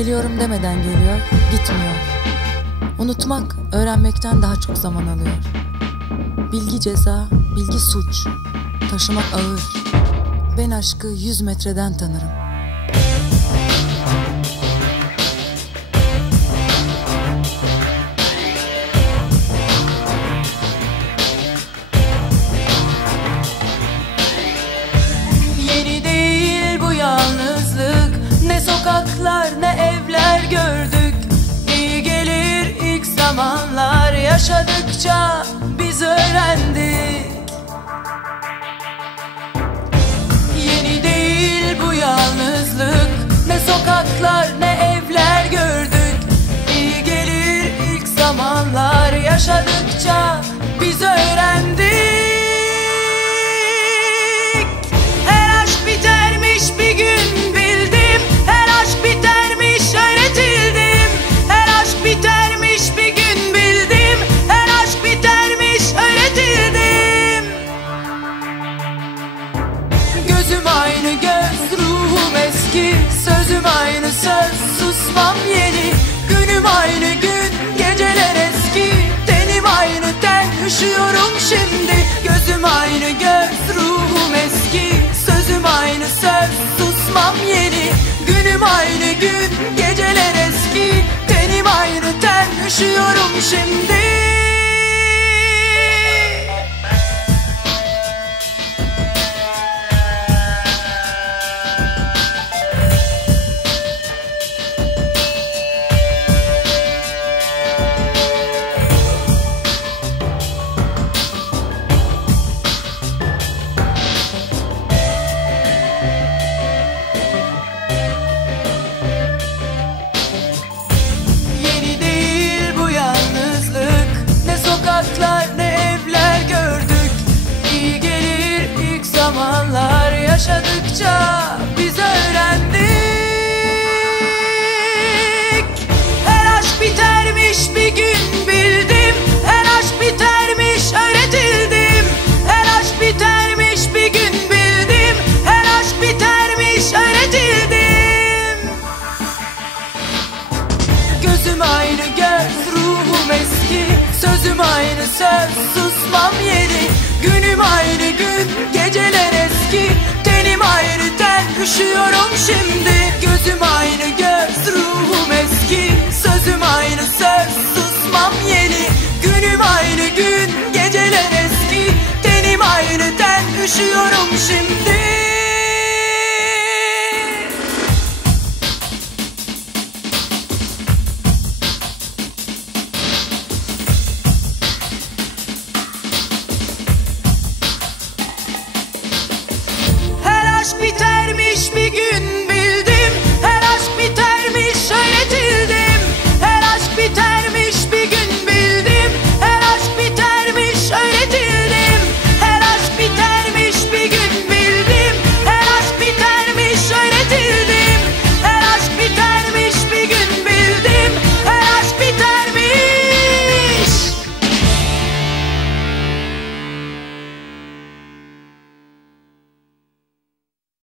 Geliyorum demeden geliyor, gitmiyor. Unutmak, öğrenmekten daha çok zaman alıyor. Bilgi ceza, bilgi suç. Taşımak ağır. Ben aşkı 100 metreden tanırım. Yeni değil bu yalnızlık, ne sokaklar ne evler gördük. İyi gelir ilk zamanlar, yaşadıkça biz öğrendik. Yeni değil bu yalnızlık, ne sokaklar ne evler gördük. İyi gelir ilk zamanlar, yaşadıkça biz öğrendik. Her aşk bitermiş bir gün bildim, her aşk bitermiş öğretildim. Her aşk bitermiş bir gün bildim, her aşk bitermiş öğretildim. Gözüm aynı göz, ruhum eski, sözüm aynı söz, susmam yeni. Günüm aynı gün, geceler eski, tenim aynı ten, üşüyorum şimdi. Gözüm aynı göz, ruhum eski, sözüm aynı söz, susmam yeni. Günüm aynı gün, geceler eski, tenim aynı ten, üşüyorum şimdi. Ne evler gördük. İyi gelir ilk zamanlar, yaşadıkça biz öğrendik. Her aşk bitermiş bir gün bildim, her aşk bitermiş öğretildim. Her aşk bitermiş bir gün bildim, her aşk bitermiş öğretildim. Gözüm aynı göz, ruhum eski, sözüm aynı söz, susmam yeni. Günüm aynı gün, geceler eski, tenim aynı ten, üşüyorum şimdi. Gözüm aynı göz, ruhum eski, sözüm aynı söz, susmam yeni. Günüm aynı gün, geceler eski, tenim aynı ten, üşüyorum şimdi.